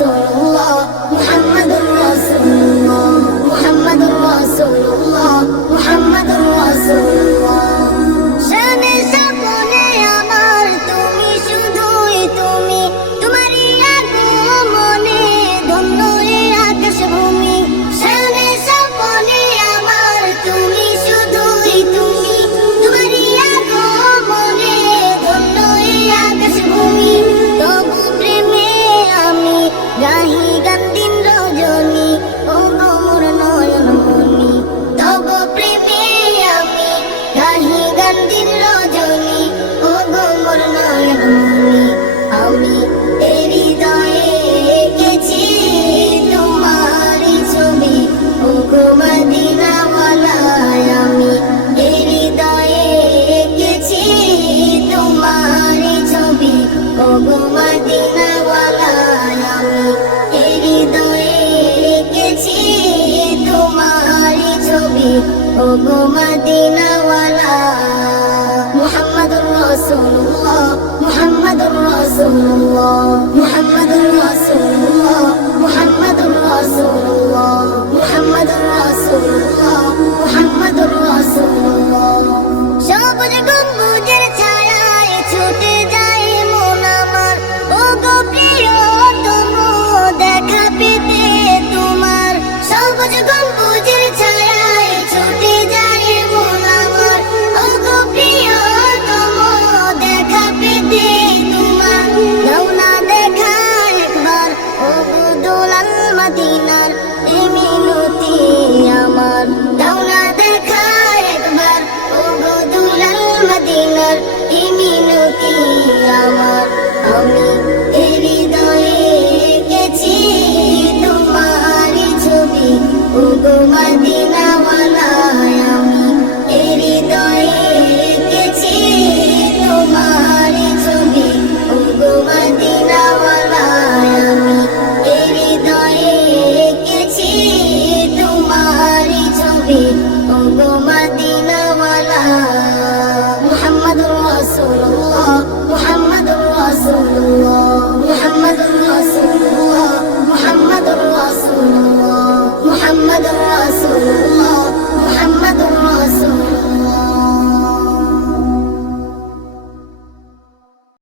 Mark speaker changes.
Speaker 1: 走了。ছবি গো মদিনাওয়ালায় আমি। এ হৃদয়ে